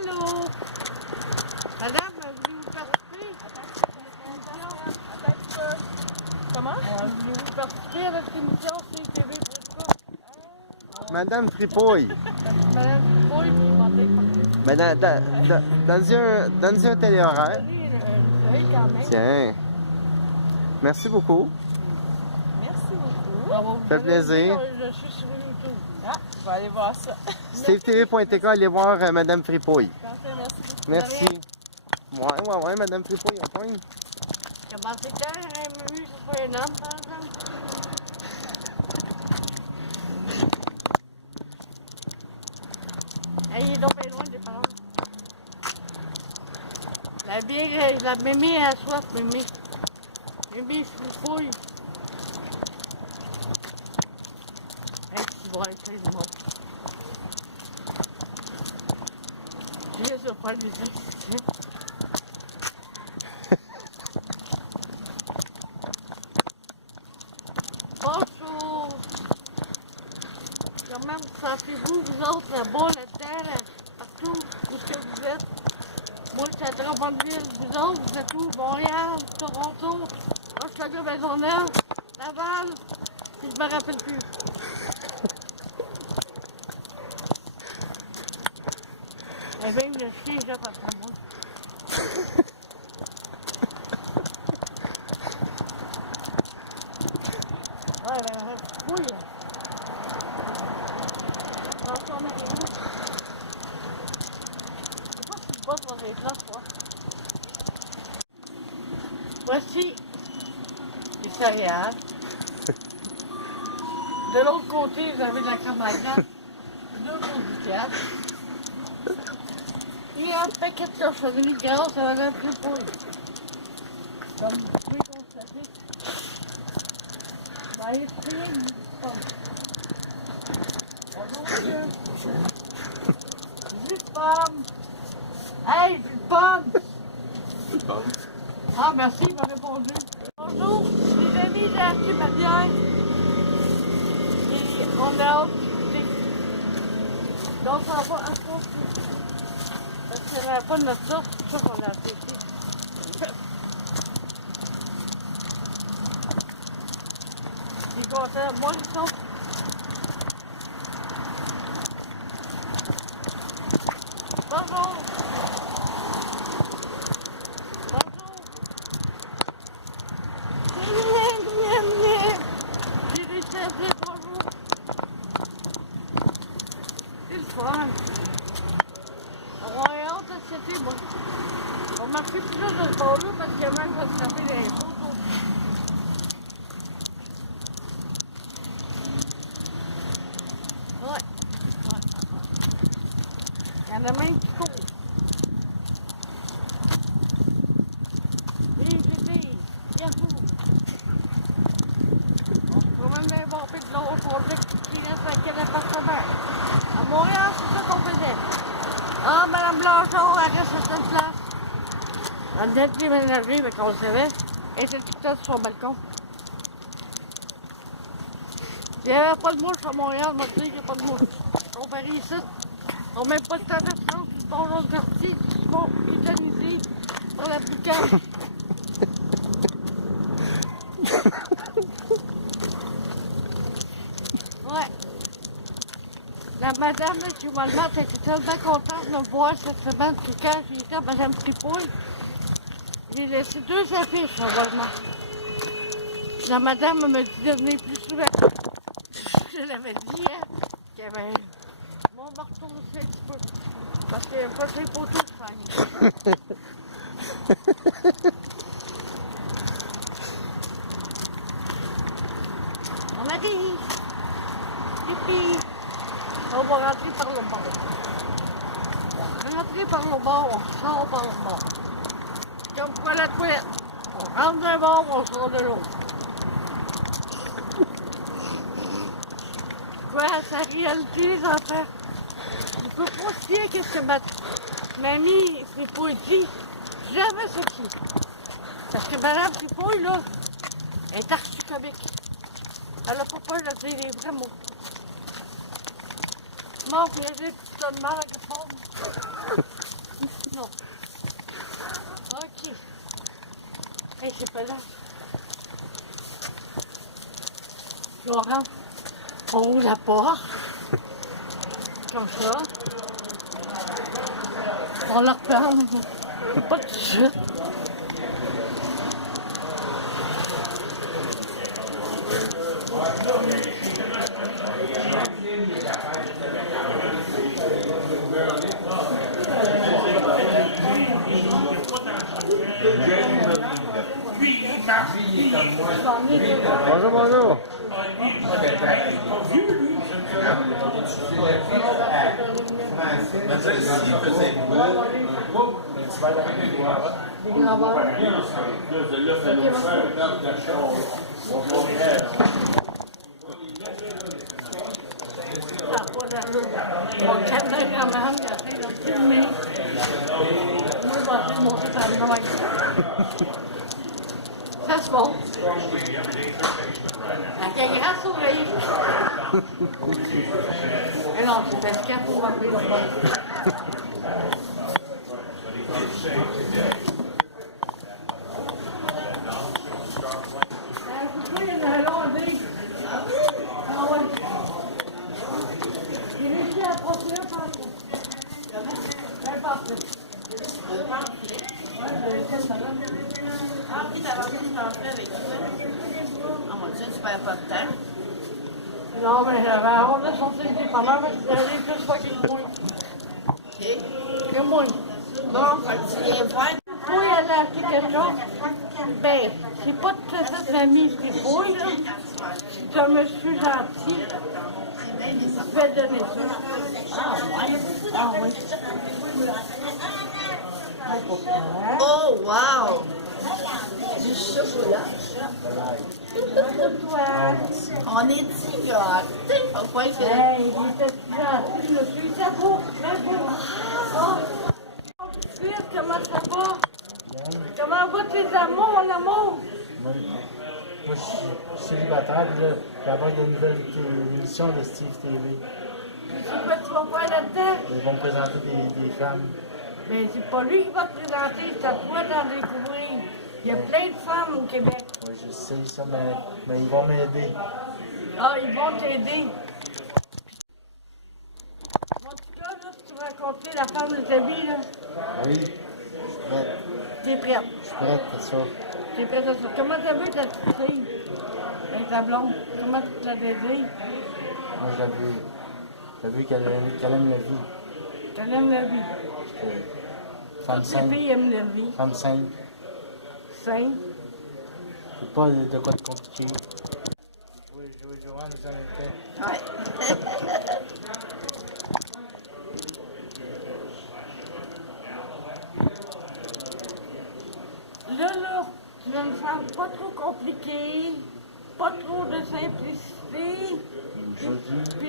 Allô? Madame, voulez-vous participer? Comment? Voulez-vous participer à notre émission CTV.com? Madame Fripouille. Madame Fripouille, puis m'entendez parler. Ben, donne-y un téléhoraire. Une feuille quand même. Tiens. Merci beaucoup. Merci beaucoup. Bravo. Ça fait plaisir. Je suis sur YouTube. Ah, je vais aller voir ça. SteveTV.tk, allez voir Madame Fripouille. Parfait, merci beaucoup. Merci. Ouais, Madame Fripouille, on pogne. Comment c'est quand j'aurais aimé que ce soit un homme, par exemple? Il est donc bien loin des parents. La vieille, la mémé a soif, mémé. Mémé, Fripouille. Tu vois, c'est du monde. Je vais pas lui dire. Bonjour! Comment vous sentez-vous, vous autres, là-bas, là-dedans, là, partout, où est-ce que vous êtes? Moi, je suis à Drummondville. Vous autres, vous êtes où? Montréal, Toronto, Hochelaga, Maisonneuve, Laval, puis je me rappelle plus. Elle vient me chier, j'ai pas de moi. Ouais, ben, oui. Attention, on est où? Je sais pas si je bosse dans les places, moi. Voici les céréales. De l'autre côté, vous avez de la crème à glace, 2 conducteurs. Et un paquet de cochonneries grâce à Madame Fripouille. Comme vous pouvez constater, dans les prix du pomme. Bonjour, monsieur. 10 pommes. Hey, 10 pommes. Ah, merci, il m'a répondu. Bonjour, les amis, j'ai acheté ma bière. Et on a hâte d'écouter. Donc, on va à fond. Parce qu'il n'y avait pas de notre sauce, c'est pour ça qu'on l'a acheté ici. Il est content. Moi, ils sont. Bonjour. Bonjour. J'ai réussi à dire bonjour. C'est le fun. On va y hâte à c'était bon. On marchait plus là de ce bord-là parce qu'il y a même pas de taper les choses. Ouais. Il y en a même qui courent. Les bébés, yahoo! On se promène bien bomber de l'autre projet qui reste à quel appartement. À Montréal, c'est ça qu'on faisait. Ah, Mme Blanchard, elle reste à cette place. Elle venait de déménager, mais qu'on le savait. Elle était toute seule sur son balcon. Il n'y avait pas de mouche à Montréal, moi je dis qu'il n'y a pas de mouche. On parie ici. On met pas de temps de chance, ils font l'autre partie, ils se font utiliser pour la boucane. Ouais. La madame là, qui m'a demandé, elle était tellement contente de me voir cette semaine, que quand j'ai été à Madame Fripouille, j'ai laissé 2 affiches à Walmart. La madame me dit de venir plus souvent. Je l'avais dit, hein, qu'il y avait mon marteau aussi un petit peu. Parce qu'il n'y avait pas de photos de famille. On a dit. Et puis, on va rentrer par le bord. On va rentrer par le bord, on sort par le bord. Comme pour la toilette. On rentre d'un bord, on sort de l'autre. Quoi, sa réalité, les enfants. Je peux pas se dire qu'est-ce que ma mamie Fripouille dit. Jamais ce qui. Parce que Madame Fripouille, là, est archi-comique. Elle n'a pas peur de dire les vrais mots. Mon plaisir, tu te demandes à quelque chose. non. OK. Hey, c'est pas là. Laurent, on ouvre la porte. Comme ça. On la referme. Pas tout de suite. Bonjour, bonjour. Des graveurs. Mon caméraman, il a fait le filmer. Moi, je vais essayer de monter par le noir. Ça, c'est bon. Avec un grand sourire. Et non, c'est parce qu'il faut enlever le bas. Pourquoi il y en a un long, André? Ah ouais. J'ai réussi à approcher un par un parfait. Ouais, j'ai réussi à le faire. Ah, puis t'as vendu une entrée avec ça. Ah, mon Dieu, tu perds pas de temps. Non, mais on a sorti le dépanneur, mais c'est allé plus fois qu'il moins. OK. Que moins. Bon, fait que tu viens voir. Faut y aller acheter quelque chose. Ben, c'est pas tout à fait famille qui fouille, là. C'est un monsieur gentil. Je vais donner ça. Ah, ouais. Ah, oui. Oh, wow! Du chocolat. Toi. On est dit, là. Faut pas que... Hey, il était gentil, monsieur. C'est beau, très beau. Oh. Ensuite, comment ça va? Comment va tes amours, mon amour? Moi, je suis célibataire, puis là, je vais avoir de nouvelles émissions de Steve TV. C'est quoi tu vas faire là-dedans? Ils vont me présenter des femmes. Mais c'est pas lui qui va te présenter, c'est à toi d'en découvrir. Il y a plein de femmes au Québec. Oui, je sais ça, mais ils vont m'aider. Ah, ils vont t'aider. En tout cas, là, si tu veux rencontrer la femme de ta vie, là, Oui, je suis prête. t'es prête. Je suis prête, c'est ça. T'es prête à ça. Comment t'as vu ta petite fille? Avec ta blonde? Comment tu l'as désiré? Moi, j'ai vu qu'elle aime la vie. Elle aime la vie. Femme Toutes les sainte. filles aiment la vie. Femme sainte. Sainte. C'est pas de quoi de compliqué. Oui, Joanne, nous en était. Ouais. Là, tu vas me faire pas trop compliqué, pas trop de simplicité, puis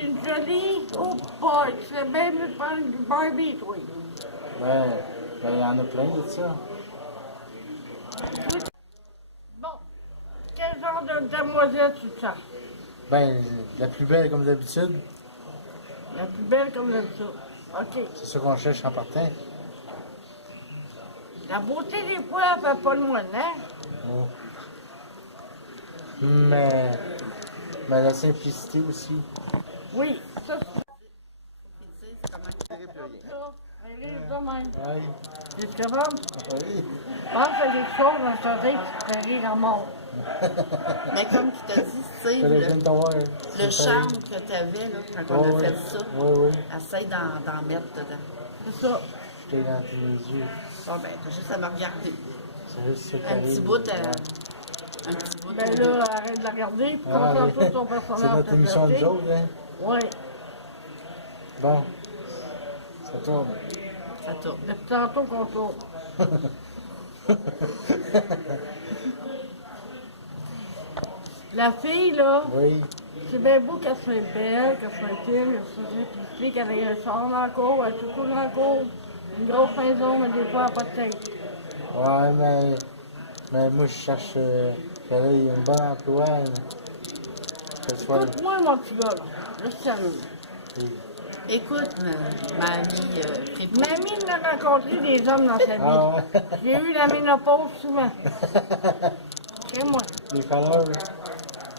une jolie, oh boy, tu serais bien mieux de faire une Barbie, toi. Ben, il y en a plein de ça. Bon, quel genre de demoiselle tu cherches? Ben, la plus belle comme d'habitude, La plus belle comme d'habitude. OK. c'est ça qu'on cherche en partant. La beauté des fois, elle fait pas le moine, hein? Oh. Mais la simplicité aussi. Oui, ça, C'est comment... c'est comme ça. Elle est de même. Oui. Tu es capable? Oui. Pense à quelque chose dans ta tête qui te fait rire à mort. Mais comme tu t'as dit, tu sais, Je viens de t'avoir. le charme que tu avais là, quand on a fait ça, Oui, oui. essaye d'en mettre dedans. C'est ça. Je t'ai dans tes yeux. Bon, ben, t'as juste à me regarder. C'est juste ça qui Un arrive. petit bout, un petit bout. Ben là, arrête de la regarder, puis Ah, concentre-toi oui. sur ton personnage. C'est notre émission de joke, hein? Oui. Bon. Ça tourne. Ça tourne. Depuis tantôt qu'on tourne. La fille, là, Oui. c'est bien beau qu'elle soit belle, qu'elle soit fine, qu'elle soit simplifiée, qu'elle ait un char dans le cours, elle est tout dans le cours, une grosse maison, mais des fois, elle n'a pas de tête. Ouais, mais moi, je cherche qu'elle ait un bon emploi. Qu'elle soit. Écoute-moi, mon petit gars, là. Reste sérieux. Oui. Écoute, mamie Fripouille. Mamie n'a rencontré des hommes dans sa vie. Ah ouais. J'ai eu la ménopause souvent. C'est moi. Les chaleurs.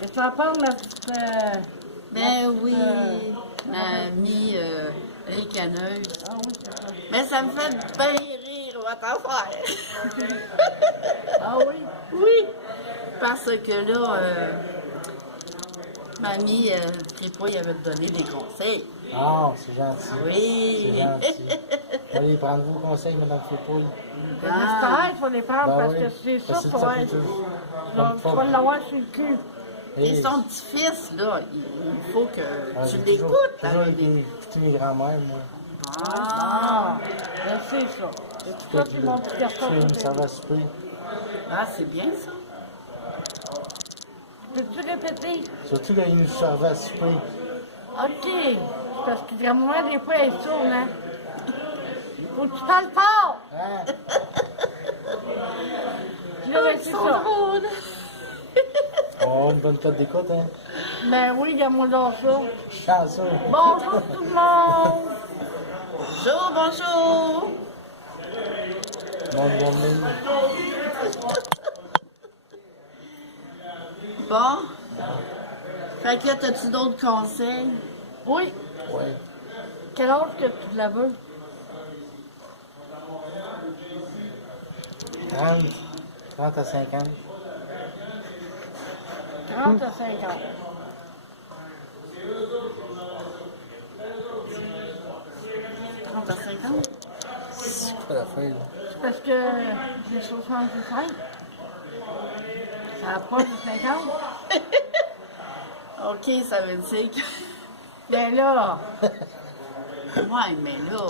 Et tu vas prendre ma petite... Ben oui, mamie ricaneuse. Ah oui, c'est ça. Mais ça me fait bien rire, votre affaire. Ah oui? Oui, parce que là, mamie Fripouille avait donné des conseils. Ah, c'est gentil. C'est Oui. gentil. Allez, prendre vos conseils, Madame Fépouille. Mais j'espère qu'il faut les prendre Ben parce oui. que c'est Parce ça, que tu ça vas fait être- toujours- tu vas l'avoir sur le cul. Et Hey. son petit-fils, là, il faut que Ah, tu j'ai l'écoutes. toujours avec des- écouté mes grands-mères, moi. Ah, Je sais ça. Et tout ça, c'est mon petit garçon. Ça va souper. ah c'est bien ça. Peux-tu répéter? Surtout quand ils nous servaient à souper. OK. Parce que grand-maman, des fois, elle est sourde, hein? Faut que tu parles fort! Hein? Là, ben, c'est ça. Oh, une bonne cote d'écoute, hein? Ben oui, regarde-moi dans ça. Chanceux. Bonjour tout le monde! Bonjour, bonjour. Bonne journée. Bon. Fait que là, t'as-tu d'autres conseils? Oui, Ouais. quel âge que tu la veux? 30 à 50. 30 à 50. Trente à 50? C'est quoi la feuille, là? C'est parce que j'ai 65. Ça approche de 50. OK, ça veut dire que... Mais là, Ouais, mais là,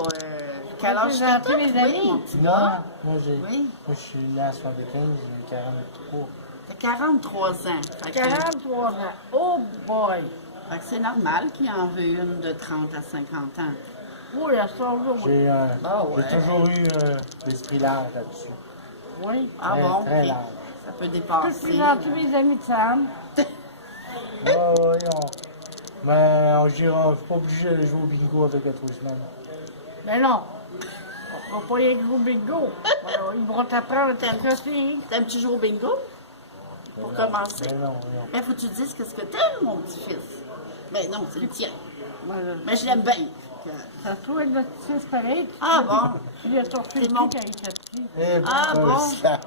quel âge j'ai appris que mes t'as, amis. oui, mon petit Non, gars? moi, Oui. moi, je suis né à 75, j'ai 43. T'as 43 ans. Fait que, 43 ans. Oh boy! fait que c'est normal qu'il en veut une de 30 à 50 ans. Oui, elle sort là, oui. J'ai Ah ouais. j'ai toujours eu l'esprit large là-dessus. Oui. Ah Très, bon? très ok. large. Ça peut Je peux te dépasser. présenter mes amis de Sam. Ouais, mais on n'est pas obligé de jouer au bingo avec 3 semaines. Mais non, on va pas y aller jouer au bingo. Alors, ils vont t'apprendre à t'associer. T'aimes-tu jouer au bingo? Pour commencer. Mais non. Mais faut que tu dises qu'est-ce que t'aimes, mon petit-fils. Mais non, c'est le tien. Voilà. Mais je l'aime bien. Fait que- Ça se trouve être notre fils pareil. Ah bon? Tu lui as torché le C'est cul mon- quand il était petit. Eh, Ah, putain, bon. ça-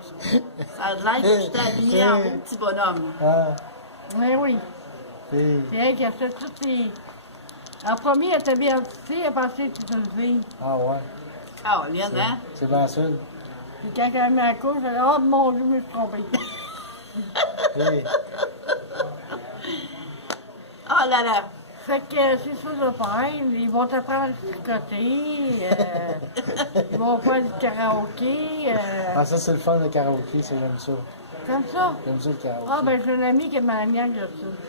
Ça a l'air que tu t'es habillé en beau petit bonhomme. Ah, Mais oui, c'est... c'est elle qui a fait toutes les... En premier, elle était bien petite, elle pensait que c'était une fille. Ah ouais, Ah, Lynn, hein? c'est bien seul. Puis quand elle a mis la couche, elle a dit « Oh mon Dieu, je me suis trompée. Eh, Oh là là! » Fait que c'est ça de faire. Ils vont t'apprendre à tricoter, ils vont faire du karaoké. Ah, ça, c'est le fun, le karaoké, ça, j'aime ça. Comme ça. J'aime ça, le karaoké. Ah, ben j'ai un ami qui est maniaque de ça.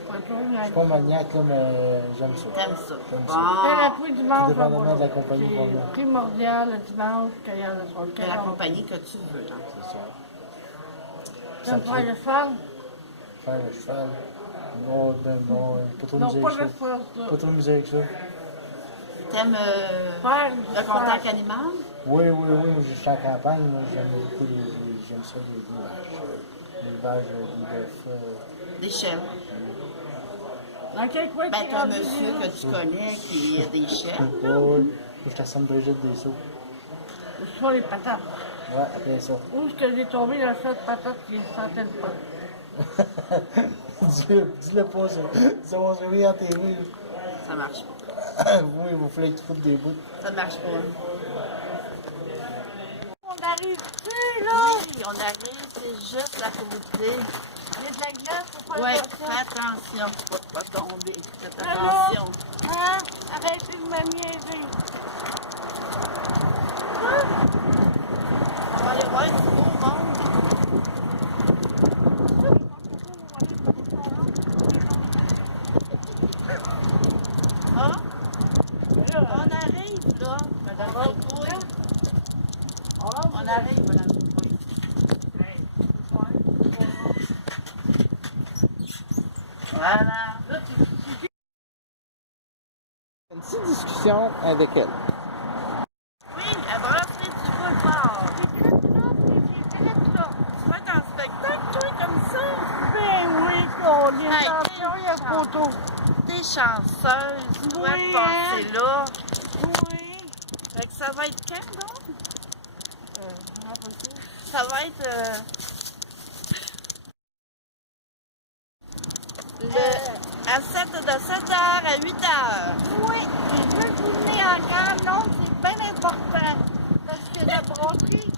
Pas toujours Je suis maniaque. pas maniaque, là, mais j'aime ça. T'aimes ça? J'aime ça. Elle a Bon. tous les dimanches. Dépendamment voilà. de la compagnie qu'on a. C'est primordial le dimanche qu'il y a le soir. De la compagnie que tu veux, hein? C'est ça. Tu veux faire le cheval? Faire le cheval. Non, ben non, pas trop de Non, misère pas avec le ça. cheval, ça. Pas trop de misère avec ça. T'aimes Faire du le cheval. contact animal? Oui, moi, je suis en campagne, moi, j'aime beaucoup j'aime ça, les vaches. Les vaches, les bœufs. Des chèvres? Dans quel coin Ben, t'es t'as un rendu, monsieur là? que tu connais qui a des chèvres. Oui, oui. Je t'assemble Brigitte des sauts. Où sont les patates? Ouais, après ça. Où est-ce que j'ai tombé dans le chat de patates qui sentait le pas? Dis-le pas, ça va se voir en TV. Ça marche pas. Oui, il fallait que tu foutes des bouts. Ça marche pas. On arrive dessus, là! Oui, on arrive, c'est juste à côté. Il y a de la glace, faut faire Ouais, attention. fais attention pour pas tomber. Fais Là, là. attention. Hein? Arrêtez de me niaiser. On va aller voir si beau monde. Ah, on arrive là, Madame Fripouille. On arrive, Madame Fripouille. Voilà. Une petite discussion émission avec elle. Oui, à Brasserie du Boulevard. C'est très là. Tu vas être en spectacle, toi, comme ça? Ben oui, qu'on est Hey, attention, il y a une photo. T'es chanceuse. Tu dois Oui, te passer là. Oui. Fait que ça va être quand, donc? Ça va être... à 7h à 8h. Oui, je veux vous venir en grand nombre, c'est bien important. Parce que la brasserie,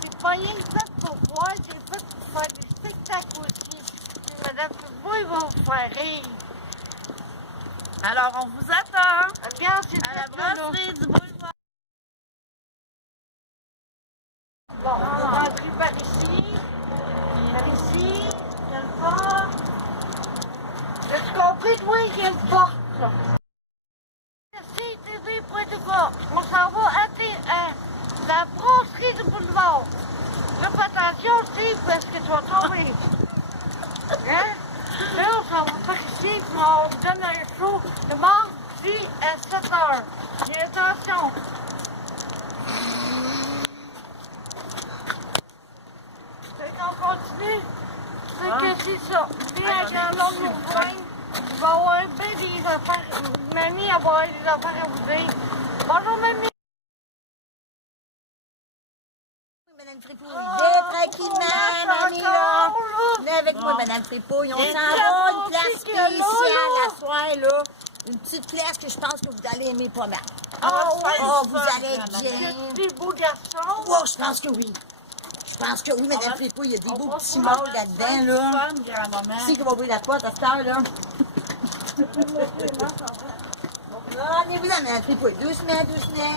c'est pas rien que fait pour voir, c'est fait pour faire des spectacles aussi. Et Madame Dubois va vous faire rire. Alors, on vous attend Regarde, c'est à la fait là. Brasserie du Boulevard. Bon, on va rentrer par ici. Par ici, il y a une porte. As-tu compris, toi, il y a une porte, là. Merci, TV, point de bas. On s'en va à la brasserie du boulevard. Là, fais attention, Steve, parce que tu vas tomber. Hein? Là, on s'en va par ici, puis on vous donne un show le mardi à 7h. Et attention. Fait qu'on continue. C'est que c'est ça. Viens quand l'homme nous rejoindre. Il va y avoir bien des affaires. Mamie, elle va avoir des affaires à vous dire. Bonjour, mamie. Madame Fripouille, tranquillement, mamie, là. Venez avec moi, Madame Fripouille. On s'en va, une place spéciale à soir, là. Une petite place que je pense que vous allez aimer pas mal. Oh, vous allez être bien. Des beaux garçons. Oh, je pense que oui. Je pense que oui, Madame Fripouille. Il y a des beaux petits mâles là-dedans, là. Qui qui va ouvrir la porte à cette heure, là? Allez-vous là, Madame Fripouille. Doucement, doucement.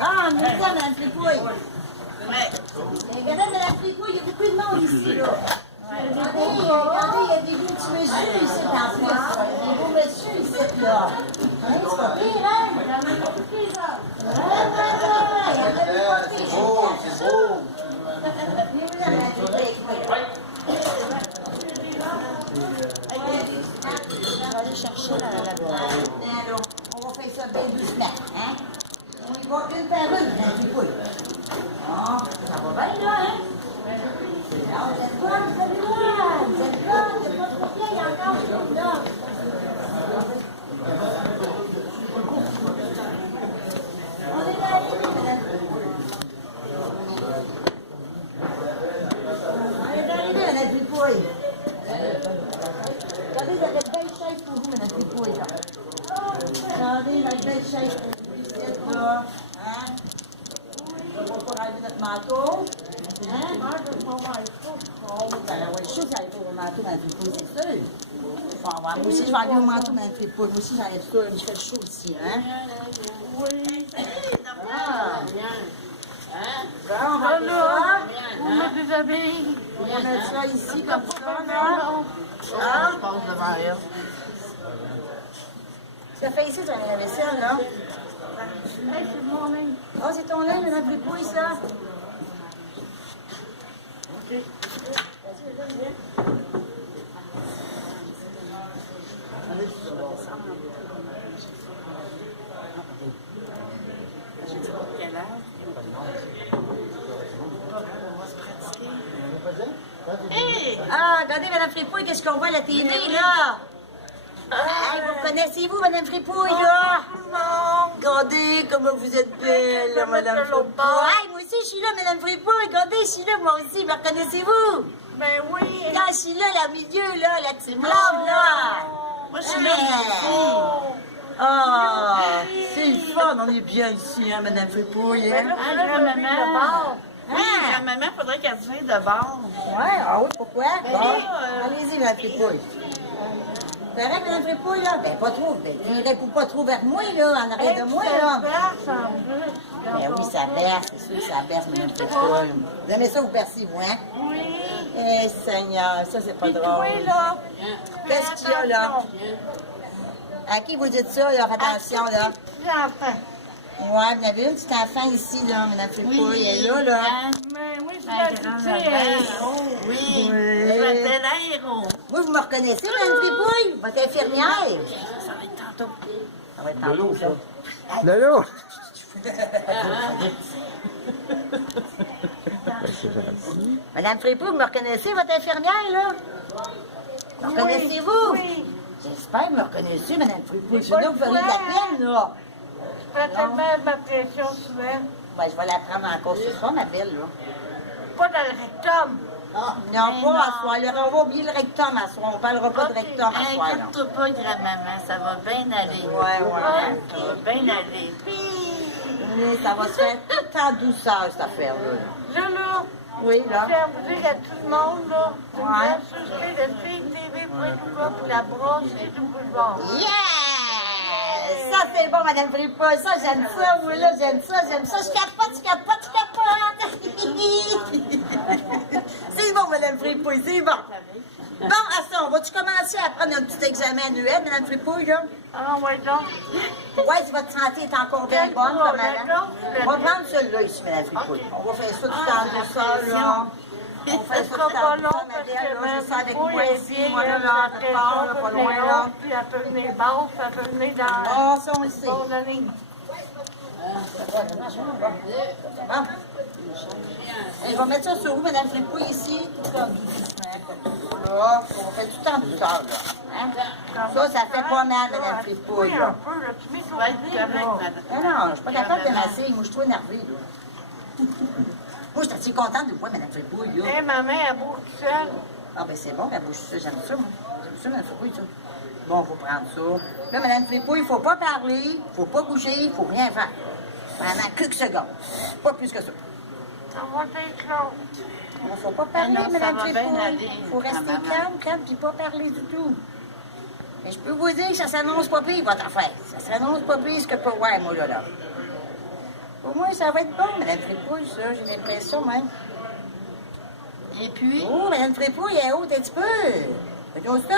Ah, nous sommes Madame Fripouille. Regardez, Madame Fripouille, il y a beaucoup de monde ici, là. Regardez, il y a des beaux petits messieurs ici, en plus. Des beaux messieurs ici, là. Hein, c'est pas pire, hein? Il y en a pas pire, là. Il y en a pas pire. C'est beau, c'est beau. Venez-vous là, Madame Fripouille. On va aller chercher la on va faire ça bien doucement, hein? On y va une par une, Madame Fripouille. Ah, ça va bien, là, hein? Ah, vous êtes bonne, vous êtes bonne, vous êtes bonne, il n'y a pas trop bien, il y a encore des choses là. On est là, Madame Fripouille. On est arrivé, Madame Fripouille. Regardez, vous avez de belles chaises pour vous, Madame Fripouille, là. Regardez, la belle chaises pour vous, ici, là. Hein? On va pas enlever notre manteau. Hein? Moi, je vais avoir chaud. Ben, ouais, chaud, ça arrive au manteau, Madame Fripouille, c'est sûr. Bon, moi aussi, je vais enlever mon manteau, Madame Fripouille. Moi aussi, j'enlève ça. Il fait chaud ici, hein? Oui. Ah! Hein? Bon, on va Là, mettre ça. on met des habits. On va mettre ça ici, comme ça, là. Ah! Je passe devant elle. Ça fait ici, tu as la vaisselle, là. Hey, c'est mon ami. Oh, c'est ton linge, Madame Fripouille, ça. Quelle heure? Hey! Ah, regardez, Madame Fripouille, qu'est-ce qu'on voit à la TV, là? Hey, vous connaissez-vous, Madame Fripouille, là? Regardez comment vous êtes belle, là, Madame Fripouille. Hey, moi aussi, je suis là, Madame Fripouille. Regardez, je suis là, moi aussi. Me reconnaissez-vous? Ben oui. Là, je suis là, là, au milieu, là, la petite blonde, là. Moi, je suis là aussi. Ah, c'est le fun, on est bien ici, hein, Madame Fripouille. Hein? Ah, grand-maman. Oui, Ah. grand-maman, faudrait qu'elle vienne de bord. Ouais, ah oui, pourquoi? Bon, là, allez-y, Madame Fripouille. Correct, Madame Fripouille, là? Ben, pas trop. Ben, tirez-vous pas trop vers moi, là, en arrière de moi, là. Ben oui, ça berce, c'est sûr que ça berce, Madame Fripouille. Vous aimez ça, vous bercez, vous, hein? Oui. Eh, Seigneur, ça, c'est pas Puis drôle. toi, là. Qu'est-ce qu'il y a, là? À qui vous dites ça, là? Attention, là. Petit enfant. Ouais, vous avez une petite enfant ici, là, Madame Fripouille. Elle est là, là. Mais oui, Un grand avant. Oui, je m'appelle Aéro. Moi, vous me reconnaissez, Mme Fripouille? Votre infirmière? Ça va être tantôt. Ça va être tantôt, ça. Lolo! Madame Fripouille, vous me reconnaissez, votre infirmière, là? Me reconnaissez-vous? Oui. J'espère que vous me reconnaissez, Madame Fripouille. Sinon, vous feriez de la peine, là. Je prends tellement ma pression souvent. Ben, je vais la prendre encore ce soir, ma belle, là. Pas dans le rectum. Non, pas à soir. Là, on va oublier le rectum à soir. On parlera pas de rectum à soir, là. Inquiète-toi pas, grand-maman, ça va bien aller. Ouais. Ça va bien aller. Oui, ça va se faire tout en douceur, cette affaire-là. Là, Oui, je là. tiens à vous dire à tout le monde, là, c'est une Ouais. grande société de filles TV pour la brasserie du boulevard. Yes! Ça, c'est bon, Madame Fripouille. Ça, j'aime ça, moi, là, j'aime ça. Je capote. C'est bon, Madame Fripouille, c'est bon. Bon, à ça, on va-tu commencer à prendre un petit examen annuel, Madame Fripouille, là? Ah, ouais, donc. Ouais, si votre santé est encore bien bonne, comme avant. D'accord. On va prendre celui-là ici, Madame Fripouille. On va faire ça tout en douceur, là. On fait ça Ce tout sera en pas douceur, long ma parce belle, que là. J'ai ça avec ma moi fille est ici, vieille, moi, là, la quelque part, là, pas loin, là. puis elle peut venir basse, elle peut venir dans Ah, ça, on le sait. dans la ligne. Bon. Et je vais mettre ça sur vous, Madame Fripouille, ici, tout en douceur. Là, on fait tout en douceur, là. Hein? Ça fait pas mal, Madame Fripouille, Oui, un là. peu, là, tu mets Tu ton vas être nez, correct, là. madame. Non, je suis pas capable de masser. Moi, je suis trop énervée, là. Moi, je suis assez contente de vous voir, Madame Fripouille, là. Eh, ma main, elle bouge toute seule. Ah, ben c'est bon, la bouche, ça, j'aime ça, moi. J'aime ça, Madame Fripouille, ça. Bon, faut prendre ça. Là, Madame Fripouille, il faut pas parler, faut pas bouger, il faut rien faire. Pendant quelques secondes. Pas plus que ça. Ça va être long. Il ne faut pas parler, Ah non, ça Madame va bien Fripouille. aller, Il faut rester maman. calme, puis pas parler du tout. Et je peux vous dire que ça s'annonce pas pire, votre affaire. Ça s'annonce pas pire ce que pour voir, moi, là. Pour moi, ça va être bon, Madame Fripouille, ça. J'ai l'impression, même. Et puis, Oh, Madame Fripouille, elle est haute un petit peu. Regarde ça.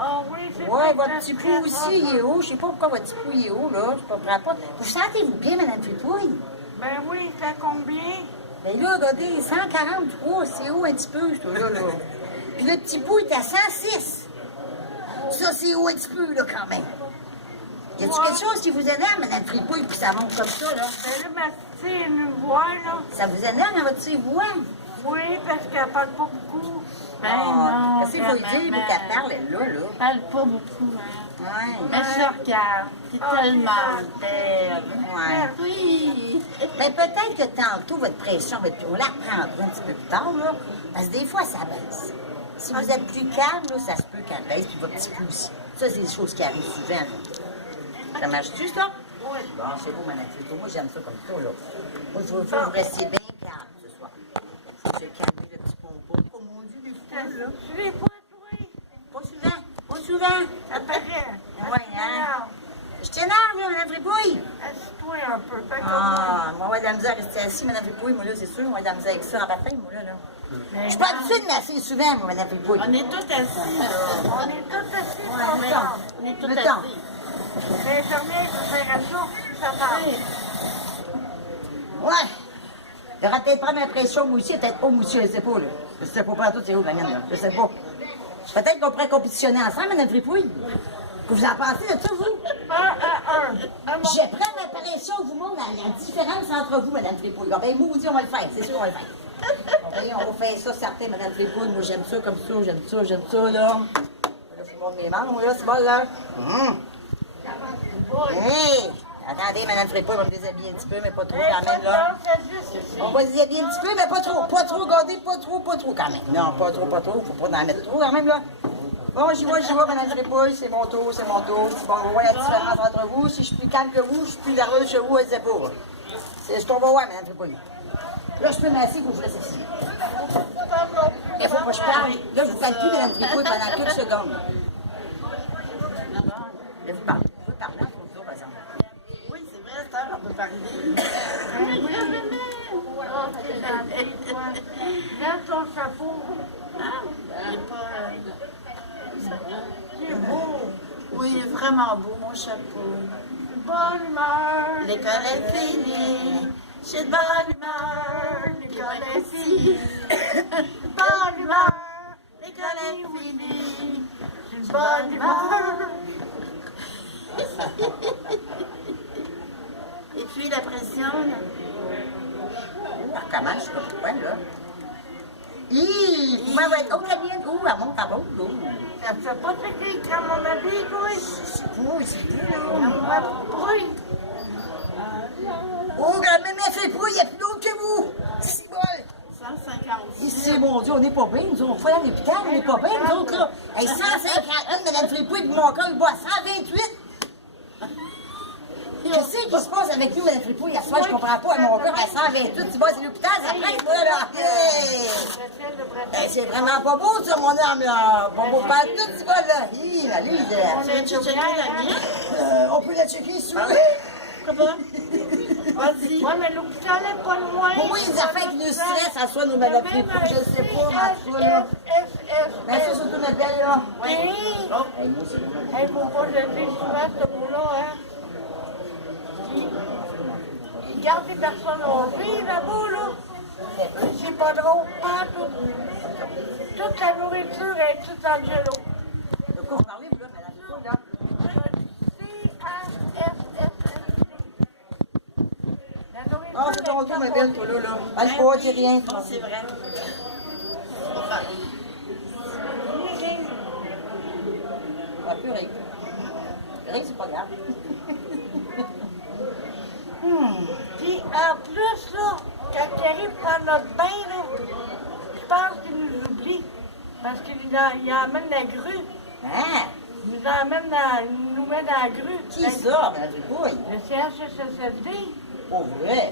Ah oui, c'est Ouais, peut-être votre la petit pouls stress, aussi, il est ça. haut. Je sais pas pourquoi votre petit pouls il est haut, là. Je comprends pas. Vous sentez-vous bien, Madame Fripouille? Ben oui, c'est à combien? Ben là, regardez, 143, c'est haut un petit peu, ça, là. Puis le petit pouls est à 106. Ça, c'est haut un petit peu, là, quand même. Y a-t-il quelque chose qui vous énerve, Madame Fripouille, puis ça monte comme ça, là? Ben là, ma petite est venue me voir, là. Ça vous énerve dans votre petite voix? Oui, parce qu'elle parle pas beaucoup. ben non, Qu'est-ce qu'il faut lui dire pour qu'elle parle, elle, là, là? parle pas beaucoup, hein. Ouais. Mais je regarde, c'est tellement belle. Ouais. Oui. Mais peut-être que tantôt, votre pression va être... On la reprendra un petit peu plus tard, là. Parce que des fois, ça baisse. Si vous êtes plus calme, là, ça se peut qu'elle baisse, puis votre petit pouls aussi. Ça, c'est des choses qui arrivent souvent, là. Ça marche-tu, ça? Oui. Bon, c'est beau, Madame Fripouille. Moi, j'aime ça comme ça, là. Moi, je veux que vous restiez bien calme ce soir. Faut se calmer le petit pompon. Comme on dit, des fois, là. Tu l'es pas, toi? Pas souvent. Pas souvent. Ça paraît. Ouais, hein? Je t'énerve, là, Madame Fripouille. Assis-toi un peu. Fais comme moi. Ah, moi, on va de la misère à rester assis, Madame Fripouille. Moi, là, c'est sûr, on va de la misère avec ça en baptême, moi, là. Je suis pas habituée de m'asseoir souvent, moi, Madame Fripouille. On est tous assis, là. On est tous assis Ouais, sur le le temps. On est tous Le temps. assis. L'infirmière, je vais faire un tour, puis ça parle. Ouais. J'aurais peut-être prendre ma pression, moi aussi, peut-être pas, moi aussi, je sais pas, là. Je sais pas, pas tout, c'est où, la mienne, là. Je sais pas. Peut-être qu'on pourrait compétitionner ensemble, Madame Fripouille. Que vous en pensez de ça, vous? 1 à 1. Je prends ma pression, vous montre la différence entre vous, Madame Fripouille. Bon, ben, maudit, on va le faire, c'est sûr, on va le faire. Bon, ben, on va faire ça, certain, Madame Fripouille. Moi, j'aime ça comme ça, j'aime ça, là. Là, je monte mes membres, là, c'est bon, là. Hey! Attendez, Madame Fripouille, on va me déshabiller un petit peu, mais pas trop quand même, là. On va se déshabiller un petit peu, mais pas trop, regardez, pas trop quand même. Non, pas trop, faut pas en mettre trop quand même, là. Bon, j'y vois, Madame Fripouille, c'est mon tour. Bon, on va voir la différence entre vous. Si je suis plus calme que vous, je suis plus nerveuse que vous, je sais pas. C'est ce qu'on va voir, Madame Fripouille. Là, je peux m'asseoir, faut que je reste ici. Il faut pas que je parle. Là, je vous calme plus, Madame Fripouille, pendant quelques secondes. Là, vous parlez, hein, pour par exemple. Oui, c'est vrai, cette heure, on peut parler. Lève ton chapeau. Il est pas... C'est beau. Oui, il est vraiment beau, mon chapeau. Bonne humeur. L'école est finie. J'ai de bonne humeur, l'école est finie. Bonne humeur, l'école est finie. J'ai de bonne humeur. Et puis la pression, là. Alors, comment, je sais pas pourquoi, là. Hi! Ouais, ouais, oh, la mienne, oh, elle monte à l'autre, oh. Ça me fait pas piquer quand mon habit, toi. C'est beau, c'est beau, Ça là. me fait bruit. Oh, grand-mère, elle fait froid, il y a plus d'autre que vous. C'est bon. 150. Ici, mon Dieu, on n'est pas bien, nous autres. On fait à l'hôpital, on n'est pas bien, nous autres, là. Hey, 151, Madame Fripouille, puis mon corps, il boit 128. Qu'est-ce qui se passe avec nous, Madame Fripouille? La soirée, je comprends pas. Mon corps, à 128, tu vas à l'hôpital, ça presse, moi, là. Hey! Hey, c'est vraiment pas beau, ça, mon âme, là. Pas beau pas tout, tu vas, là. Hi, la lise. Tu veux checker la mienne? On peut la checker, si vous voulez. Comment? Vas-y. Ouais, mais l'hôpital est pas loin. Oui, les affaires qui nous stressent, à soi, nous, Madame Fripouille, je sais pas, ma foi, là. Mais ça, surtout notre belle, là. Oui. Oh. Hey, moi, c'est vraiment... Hey, faut pas que je le dise souvent, ce mot-là, hein. Ils gardent les personnes âgées, là-bas, là. C'est pas drôle, pas tout. Toute la nourriture est toute dans le gelo. De quoi vous parlez, vous, là, Madame Fripouille, là? Ah, c'est ton tour, ma belle, toi, là, là. Allez, pas, dis rien. Non, c'est vrai. Ah, purée. Purée, c'est pas grave. Puis en plus, là, quand ils arrivent prendre notre bain, là, je pense qu'ils nous oublient. Parce qu'ils emmènent la grue. Hein? Ils nous mettent dans la grue. Qui ça, Madame Fripouille? Le CHSLD. Pour vrai?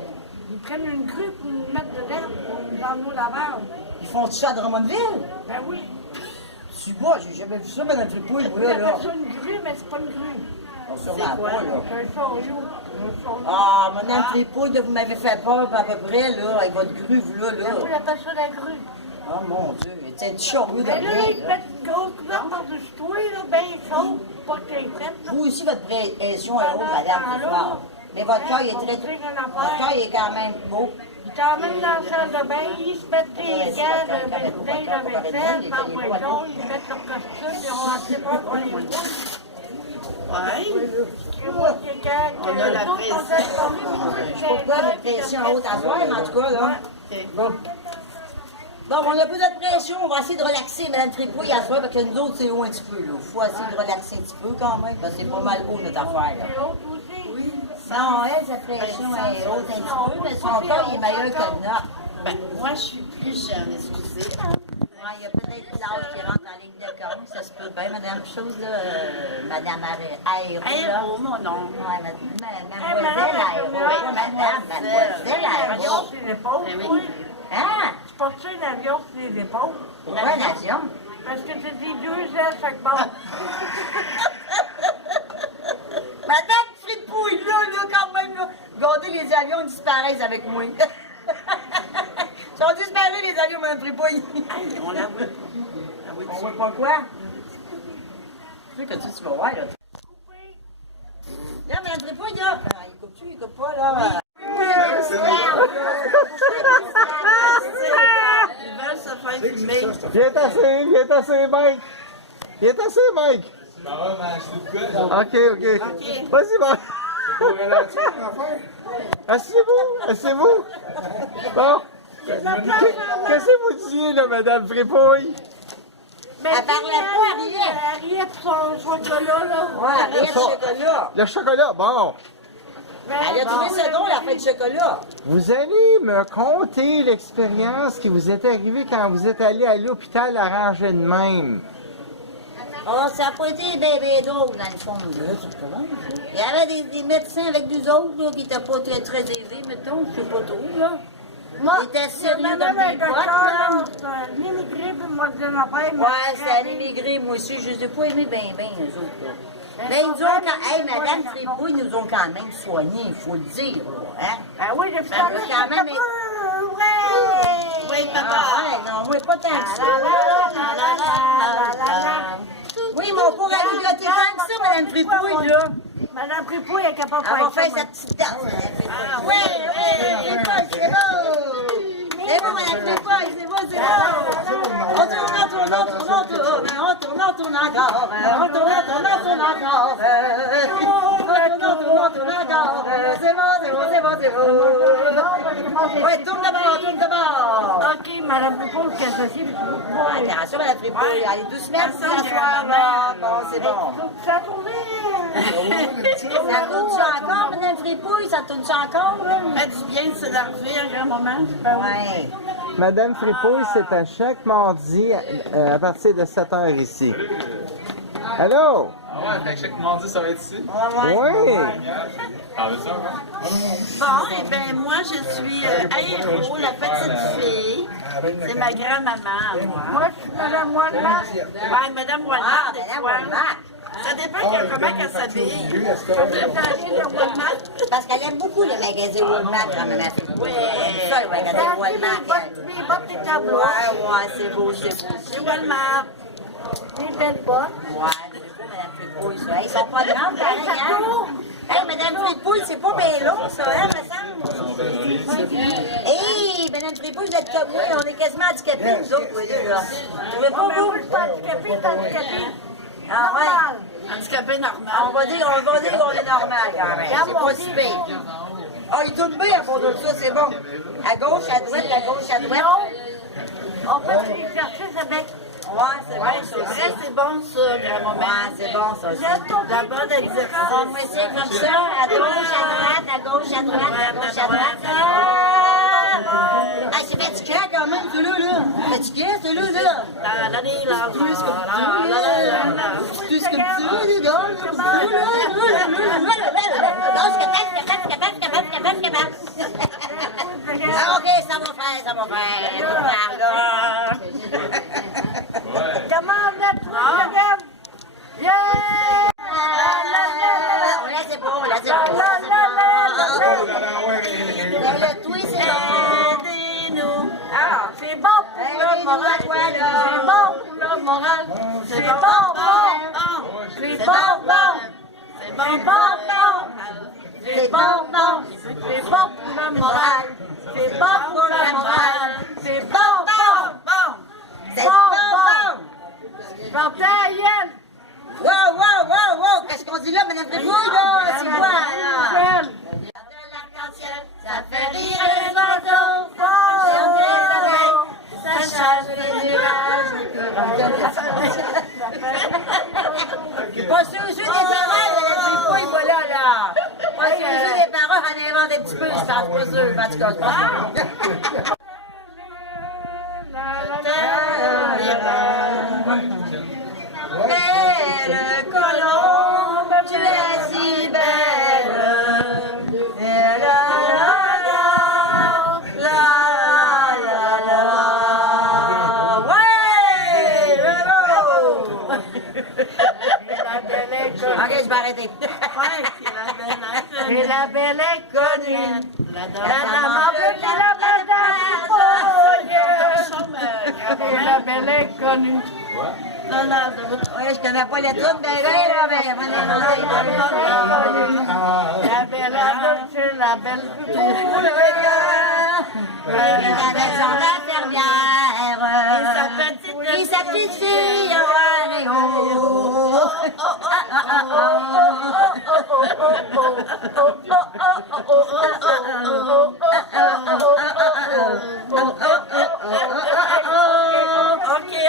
Ils prennent une grue pour nous mettre dedans, pour nous emmener au lavage. Ils font du chat de Drummondville? Ben oui. Tu vois, j'ai jamais vu ça, Madame Fripouille, moi, Ils là, là. appellent ça une grue, mais c'est pas une grue. On sûrement pas, là. C'est un chariot. Un chariot. Ah, Madame Fripouille, vous m'avez fait peur à peu près, là, avec votre grue, vous, là, Ben oui, ils là. appellent ça la grue. Oh, mon Dieu, c'est du chariot de Mais là, ils te rien, là. mettent une grosse couverte par-dessus toi, là, bien chaude, pour pas que tu aies prête, là. Vous aussi, votre pression est haute, Madame, c'est fort. Mais votre cœur, il est très... Votre cœur, il est quand même beau. Ils t'emmènent dans la salle de bain, ils se mettent des gants de bain de vaisselle, par poison, ils mettent leur costume, ils ont assez peur qu'on les voit. Ouais. On a la pression. Je sais pas pourquoi votre pression est haute à soir, mais en tout cas, là. Ok. Bon. Bon, on a plus de pression, on va essayer de relaxer Mme Fripouille à soir, parce que nous autres, c'est haut un petit peu, là. Il faut essayer de relaxer un petit peu quand même, parce que c'est pas mal haut notre affaire, là. C'est haute aussi. Oui. Non, elle, sa pression est haute un petit peu, mais son corps, il est meilleur que le nôtre. Ben, moi, je suis plus jeune, excusez. Ouais, il y a peut-être l'âge qui rentre en ligne de compte, ça se peut bien, Madame Chose, là, Madame Aéro, là. Aéro, mon nom. Ouais, mademoiselle Aéro, mademoiselle L'avion Aéro. sur les épaules, Ben oui. toi. Hein? Tu portes ça, l'avion sur les épaules. Pourquoi l'avion? Parce que tu dis 2 ailes chaque bord. Madame Fripouille, là, quand même, là, regardez, les avions disparaissent avec moi. Ils sont disparus, les avions, Madame Fripouille. Aïe, on la voit pas. La voit On voit pas quoi? Tu sais que tu vas voir, là. Là, Madame Fripouille, là. Ah, il coupe-tu, il coupe pas, là. Ils veulent se faire filmer. Viens tasser, Mike. Viens tasser, Mike. Ok. Vas-y, Mike. Asseyez-vous. Bon. Qu'est-ce que vous disiez, là, Madame Fripouille? Mais Elle parlait pas, Ariette. Ariette, son chocolat, là. Ouais, rien de chocolat. Le chocolat, bon. Elle a trouvé ça drôle, la fête de chocolat. Vous allez me conter l'expérience qui vous est arrivée quand vous êtes allé à l'hôpital arrangé de même. Oh, ça n'a pas été bébé drôle, dans le fond. Là. Il y avait des médecins avec nous autres, là, qui n'étaient pas très, très aisés, mettons, je sais pas trop, là. Ils étaient sérieux comme des potes, là. C'est l'immigré, puis moi, je dis affaire. Ouais, c'était un immigré, moi aussi, je les ai pas aimés bien, eux autres, là. Mais ils nous ont quand hey, Madame Fripouille, nous ont quand même soignés, il faut le dire, là, hein. Ah oui, j'ai fait quand même... Oui, papa. Ah ouais, non, moi, pas tant que ça. Oui, mon pauvre ami, là, t'es tant que ça, Madame Fripouille, là. Madame Fripouille est capable de Elle va faire faire ça. sa petite danse. Ah, oui, Fripouille, c'est beau. C'est beau, Madame Fripouille, c'est beau, c'est beau. On tourne, on tourne, on tourne, on tourne, on tourne, on tourne encore. On tourne, on tourne, on tourne encore. On tourne, on tourne, on tourne encore. C'est bon, c'est bon, c'est bon, c'est bon. Ouais, tourne d'abord, tourne d'abord. OK, Madame Fripouille, qu'est-ce que c'est? Ouais, attention, Madame Fripouille, allez doucement, petit asseoir, là. Bon, c'est bon. Ça tournait. Ça tourne-tu encore, Madame Fripouille? Ça tourne-tu encore, là? Fait du bien de se lever un grand moment. Ouais. Madame Fripouille, c'est à chaque mardi à partir de 7h ici. Allô? Ah ouais, fait que chaque mardi, ça va être ici. Oui! Ah, mais ça, hein? Bon, eh bien, moi, je suis Aéro, la petite fille. C'est ma grand-maman, moi. Moi, je suis Madame Walmart. Ouais, Madame Ah, Walmart, des Madame fois. Walmart. Ça dépend de comment elle s'habille. Walmart. Parce qu'elle aime beaucoup le magasin Walmart, quand même. Oui, ça, le magasin Walmart. Mes bottes et tableaux. Ouais, c'est beau, c'est beau. C'est Walmart. Mes belles bottes. Ouais, c'est beau, Madame Fripouille, ça. Ils sont pas grandes, pareil, hein? Hey, Madame Fripouille, c'est pas bien long, ça, hein, me semble? Hey, Madame Fripouille, vous êtes comme moi, on est quasiment handicapés, nous autres, oui, là. Vous trouvez pas, Moi, vous? je suis pas handicapée, c'est handicapé. Ah, ouais. Normal. Handicapé normal. On va dire qu'on est normal, quand même. C'est pas si pire. Oh, il tourne bien à fond de ça, c'est bon. À gauche, à droite, à gauche, à droite. On fait des exercices avec. Ouais, c'est bon, Ouais, ça c'est aussi. vrai, c'est bon, ça, grand-maman. Ouais, c'est bon, ça aussi. La bonne exercice. On va essayer comme ça, à gauche, à droite, à gauche, à droite, à gauche, à droite. Ah, c'est fatiguant quand même, celui-là, là. Fatiguant, celui-là, là. Plus comme ça, là. Plus comme ça, ah, ok, ça va faire, ça va faire. Comment on a trouvé Madame? Yeah! On la sait pas, on la sait pas. Le twist, c'est bon. Aidez-nous. Ah, c'est bon pour le moral. Aidez-nous à quoi, là? C'est bon pour le moral. C'est bon, bon. C'est bon, bon. C'est C'est bon, bon. C'est bon, bon. C'est bon pour le moral. C'est bon pour le moral. C'est bon, bon. C'est bon. J'entends Yann. Wow, wow, wow, wow. Qu'est-ce qu'on dit là, Madame Fripouille, là? C'est quoi, là? Ça fait rire les oiseaux. Ça chasse les nuages. Pas sûr des paroles, Madame Fripouille, voilà, là. Pas sûr des paroles, on invente un petit peu, je pense pas sûr. En tout cas, je pense pas. Belle colombe, tu es si belle. La la la la la la. Ouais, bravo. Ok, je vais arrêter. Et la belle est connue. La dame en bleu, c'est la madame Fripouille. Et la belle est connue. Ouais, je connais pas les trucs, ben, là, mais La belle adulte, c'est la belle Fripouille. la belle son infirmière. Et sa petite fille, ouais, oh.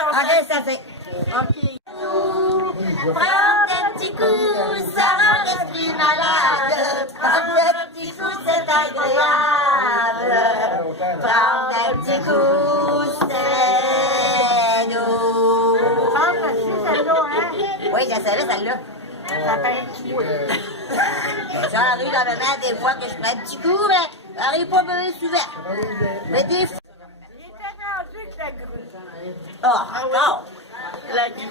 Ok, ça fait. Prendre un petit coup, ça rend l'esprit malade. Prendre un petit coup, c'est agréable. Prendre un petit coup, c'est doux. Ah, c'est celle-là, hein? Oui, je savais celle-là. Ça fait un petit bout. J'arrive dans ma main des fois que je prends un petit coup, mais j'arrive pas bien souvent. Mais des fois. Il était rendu avec la grue. Oh, non. La grue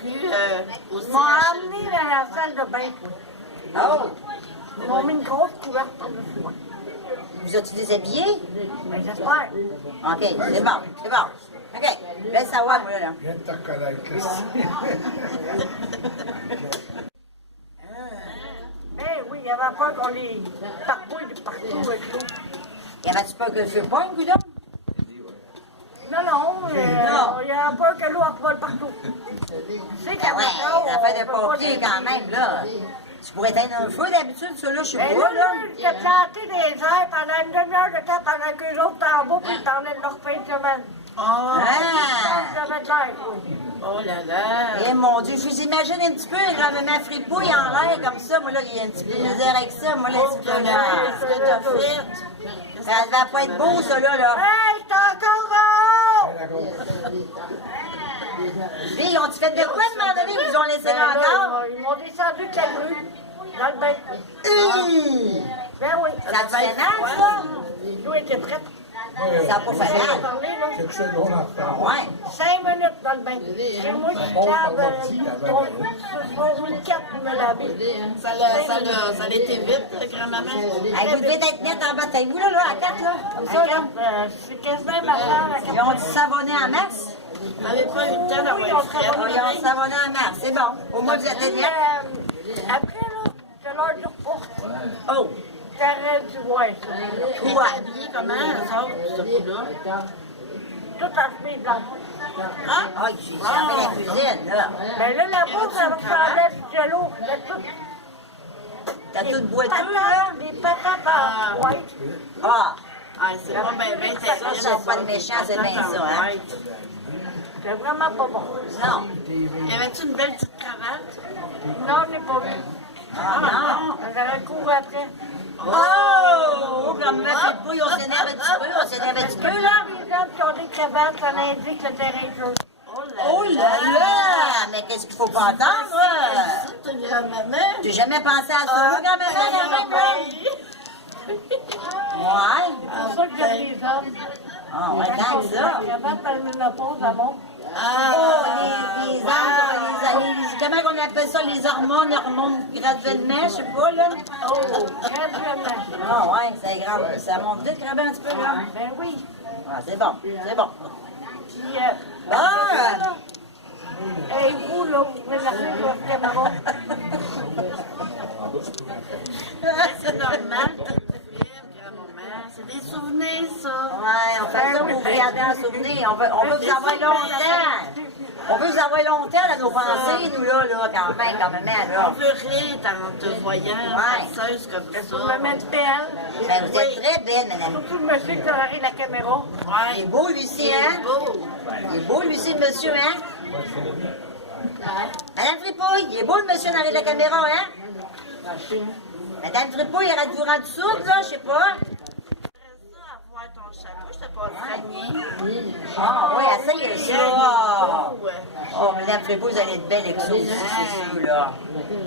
aussi. Ils m'ont emmené dans la salle de bain. Oh, Ils m'ont mis une grosse couverte par-dessus moi. vous as-tu déshabillé? Mais j'espère. Ok, c'est bon, c'est bon. Ok, laisse savoir, moi, là. Viens de te reconnaître, Christy. Eh oui, il y a avait peur qu'on les parpouille de partout avec l'eau. Y avait-tu peur que le feu pogne, coudonc? Non, non, Non. il y a peur que l'eau vole partout. Tu sais qu'à Ah ouais, Macao, les on affaires de peut pas pompiers les- quand même, là. Tu pourrais éteindre un feu d'habitude, ça, là, je sais Ben pas, là, là. j'étais planté des airs pendant une demi-heure de temps pendant que les autres étaient en bas puis ils parlaient de leur fin de semaine. Oh, Ah! Ça avait de l'air, oui. oh là là. Eh mon Dieu, je vous imagine un petit peu grand-maman fripouille en l'air comme ça. Moi, là, il y a un petit peu de misère avec ça. Moi, là, Oh, c'est là, qu'est-ce que t'as fait? ça va pas être beau, ça, là. Hey, t'es encore en haut! Puis, ils ont-tu fait de quoi, à un moment donné? Ils vous ont laissé là encore? Ils m'ont descendu de la grue, dans le bain. Ben oui. Ça te fait mal, ça? L'eau était prête. Ça n'a pas fait On a mal. parlé, là. Ouais. 5 minutes dans le bain. C'est moi qui lave ce 1004 pour me laver. Ça a été vite, grand-maman. Hey, vous devez être net en bataille-vous, là, à 4, là, comme ça, là. C'est quasiment ma soeur à Ils ont-tu savonné en masse? On n'avait pas eu le temps d'avoir Oui, une on frette. travaille. Ils ont savonné en masse, c'est bon. Au moins, vous êtes net. Après, là, c'est l'heure du repas. Oh! T'arrêtes du ouais. Elle était habillée comment, elle sort, ce coup-là? Tout en chemise blanche. Hein? Ah, j'ai fermé la cuisine, là. Ben là, la bouffe, ça ressemblait du jello. T'as tout boiteux, là? Des patates en white. Ah! Ah, c'est pas bien, Ça, ils sont pas de méchants, c'est bien ça, hein? C'est vraiment pas bon. Non. Y avait-tu une belle petite cravate? Non, je n'ai pas vu. Ah, non. J'aurais couru après. Oh! Comme ma petite pouille, on s'énerve un petit peu, là. Les hommes qui ont des cravates, ça indique le terrain de jeu. Oh là là! Mais qu'est-ce qu'il faut pas entendre? C'est une grand-maman. J'ai jamais pensé à ça, moi, grand-maman, là. Ouais. C'est pour ça que j'aime les hommes. Ah, ouais, tant que ça. Les cravates, par le ménopause, ça monte. Oh, comment on appelle ça, les hormones remontent graduellement, je sais pas, là. Oh, graduellement. Ah, ouais, c'est grave. Ça monte vite, grave un petit peu, là. Ben oui. Ah, c'est bon, c'est bon. Puis, Ah! et vous, là, vous pouvez l'arriver sur votre caméra. C'est normal, grand-maman. C'est des souvenirs, ça. Ouais, on fait ça pour vous garder en souvenir. On veut vous avoir longtemps. On veut vous avoir longtemps dans nos pensées, nous, là, quand même, On là. veut rire en te voyant, Ouais. farceuse comme Pour ça. me mettre belle. Ben, vous êtes très belle, madame. Surtout le monsieur qui a arrêté la caméra. Il est beau, Lucie, hein? Beau. Il est beau, Lucie, le monsieur, hein? Madame Fripouille, il est beau, le monsieur, dans la caméra, hein? Madame Fripouille, il aurait dû vous rendre sourde, là, je sais pas. Avoir ton chapeau, je t'ai pas soigné. Ah, oui, essayez ça. Oh, Madame Fripouille, vous allez être belle avec ça aussi, c'est sûr, là.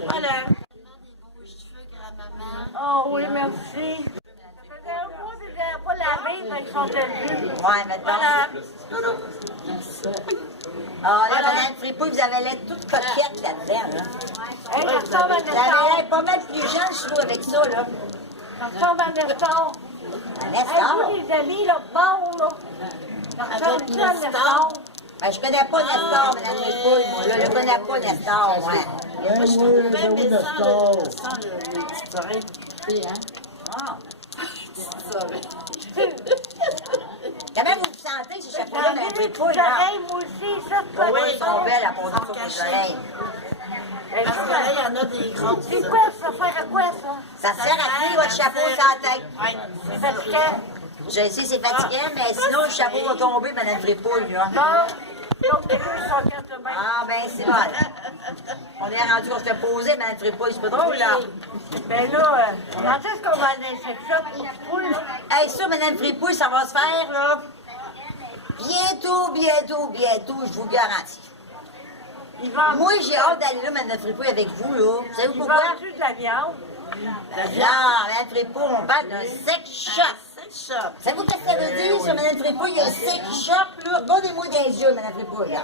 Voilà. Des beaux cheveux, grand-maman. Oh oui, merci. Ça faisait un mois que je n'avais pas lavé, mais ils sont tendus. Ouais, maintenant. Ah, là, Madame Fripouille, vous avez l'air toute coquette là-dedans, là. Hey, ça ressemble à Vous avez Nestor. l'air pas mal plus jeune, je trouve, avec ça, là. Ça ressemble à Nestor. Hey, Nestor? vous, les amis, là, bon, là. Ça ressemble à Nestor. Ben, je connais pas Nestor, Madame Fripouille, moi, là. Je connais pas Nestor, ouais. Moi, je trouve bien, mais sans les petites oreilles. Ah. Petites oreilles. Comment vous vous sentez, ce chapeau-là, J'en ai Madame des Fripouille, petites là? oreilles, moi aussi, ça, c'est pas Oui, des ils sont sons. belles à poser sur vos oreilles. Parce que là, il y en a des grosses. C'est quoi, ça sert à quoi, ça? Ça sert à tenir votre chapeau sur la tête. Oui, C'est fatigant. Je sais, c'est fatigant, mais sinon, le chapeau va tomber, Madame Fripouille, là. Bon, donc, les deux sont 80. Ah, ben, c'est bon. On est rendu qu'on se fait poser, Madame Fripouille, c'est pas drôle, là. Ben là, quand est-ce qu'on va aller dans le sex shop pour qu'ils trouvent, là? Hey, ça, Madame Fripouille, ça va se faire, là. Bientôt, bientôt, bientôt, je vous le garantis. Ils vendent, Moi, j'ai hâte d'aller là, Madame Fripouille, avec vous, là. Vous savez ils pourquoi? vendent-tu de la viande? Non, Madame Fripouille, on parle d'un sex shop. sex shop. Savez-vous qu'est-ce que ça veut dire, ça, Madame Fripouille? Il y a un sex shop, là. Regardez-moi dans les yeux, Madame Fripouille, là.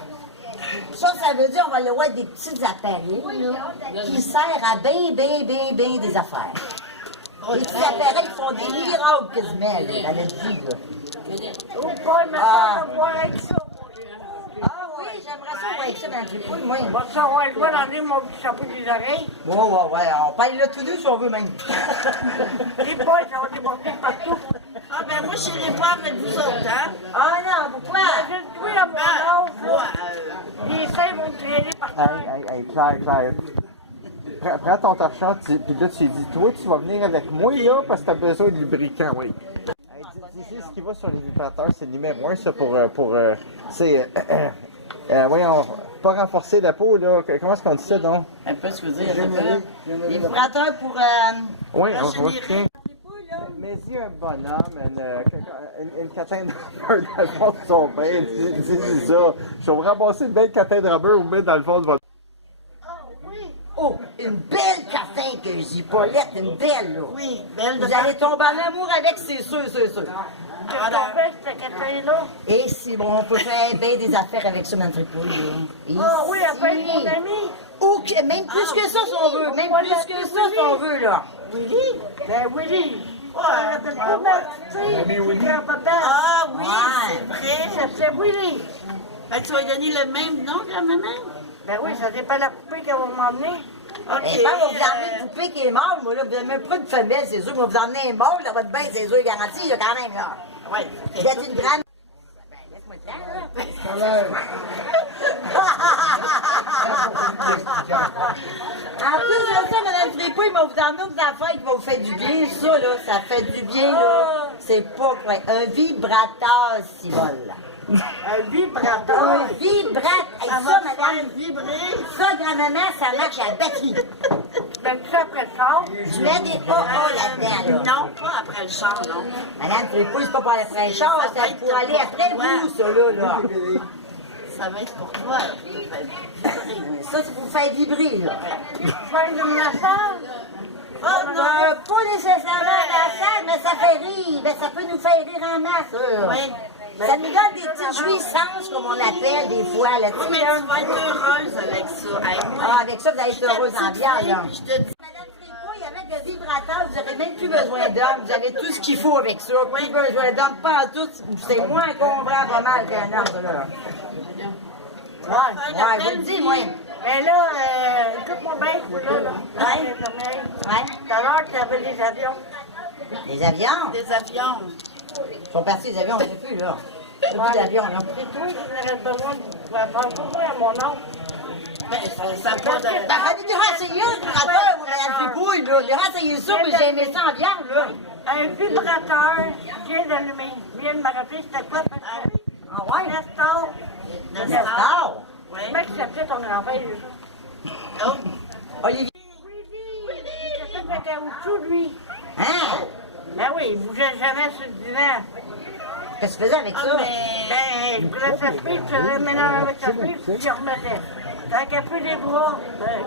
Ça veut dire, on va aller voir des petits appareils, là, qui servent à bien des affaires. Les petits appareils qui font des miracles quasiment, là, dans notre vie, là. Oh boy, ma Ah. soeur va voir avec ça. Ah oui, j'aimerais ça voir avec ça, Mme Tripouille, moi. Bon, ça, ouais, je vais donner mon petit chapeau des oreilles. Ouais, on peut aller là tous deux si on veut même. Les boys, ça va déborder partout. Ah, ben moi, je n'irai pas avec vous autres, hein? Ah non, pourquoi? Je suis à mon âge, Moi, là. Les seins vont me traîner par terre. Hey, Claire. Prends ton torchon, puis là, tu lui dis, toi, tu vas venir avec moi, là, parce que t'as besoin de lubrifiant, oui. Dis ce qui va sur les vibrateurs, c'est le numéro 1, ça, pour c'est, voyons, pas renforcer la peau, là. Comment est-ce qu'on dit ça, donc? un peu ce que vous dire, les vibrateurs pour... Oui, on Rachel va Irène. tiens. Mais si un bonhomme, une catane de rubber dans le fond de son bain, dis ça. Je vais vous ramasser une belle catane de rubber ou mettre dans le fond de votre... Oh, une belle catin que j'ai Paulette, une belle, là. Oui, belle de Vous allez tomber en amour avec, c'est sûr. Qu'est-ce qu'on fait, cette catin-là? Et si bon, on peut faire bien des affaires avec ça, Mme Tripouille, là. Et Ah oui, si- après mon ami. Oh, même plus que ça, si on veut. Même plus que ça, si on veut, là. Willy? Ben, Willy. Ouais, Ça s'appelle pas ma petite fille. Grand-papa. Ah oui, Ouais. c'est vrai. Ça s'appelle Willy. Fait que tu vas lui donner le même nom, grand-maman? Ben oui, ça dépend de la poupée qu'elle va m'emmener. OK. Et quand on vous emmener une poupée qui est morte, moi, là, vous n'avez même pas de femelle, c'est sûr. Moi, vous emmenez un mâle dans votre bain, c'est sûr, garanti, là, quand même, là. Ouais. Vous êtes une grande... Ben, laisse-moi le temps, là. En plus de ça, Mme Tripouille, va vous emmener une affaire qui va vous faire du bien. Ça, là, ça fait du bien, là. C'est pas vrai. Un vibrateur, si vol, là. Un vibrateur. Un vibrateur. Hey, Ça ça, va te faire madame, vibrer. ça, grand-maman, ça marche à la batterie. Ben, tu sais, après le sort. Je mets des oh là-dedans, là. Non, pas après le chant, non. Madame Tripouille, c'est pas pour aller après un char, c'est pour aller après vous, ça, là. Ça va être pour toi. Ça va être vibrer. Ça, c'est pour vous faire vibrer, là. Faire de la salle. Oh non! Pas nécessairement à la salle, mais ça fait rire. Ben, ça peut nous faire rire en masse, là. Oui. Ça nous donne des petites jouissances, comme on appelle des fois, là. Oui, mais tu vas être heureuse avec ça. Hey, moi, Ah, avec ça, vous allez être heureuse en bière, là. je te dis, Madame Tripouille, avec le vibrateur, vous n'aurez même plus besoin d'hommes. Vous avez tout ce qu'il faut avec ça. Plus besoin d'hommes, pas en tout. C'est moins encombrant pas mal qu'un homme, ça, là. Ouais, je vous le dis, moi. Ben là, écoute-moi bien, là. Ouais. Ouais. Tout à l'heure, tu avais des avions. Les avions. des avions. Ils sont partis, les avions, on ne plus, là. Il n'y a plus d'avions, là. C'est toi qui aurais besoin de faire pour moi à mon âge. Ben, ça n'a pas de... Ben, fallait te renseigner, le vibrateur, moi, Madame Tripouille, là. J'ai renseigné ça, mais j'ai aimé ça en viande, là. Un vibrateur vient d'allumer. Viens de me rappeler, c'était quoi? Ah ouais? Nestor. Nestor. Oui. Comment il s'appelait ton grand-père, déjà? Oh. Olivier. Willy. Il était fait de caoutchouc, lui. Hein? Ben oui, il bougeait jamais sur le divan. Qu'est-ce que tu faisais avec Ah, ça? mais... Ben, je prenais sa spille, je faisais le ménage avec sa spille, puis je remettais. Tant qu'elle peut des bras, ben,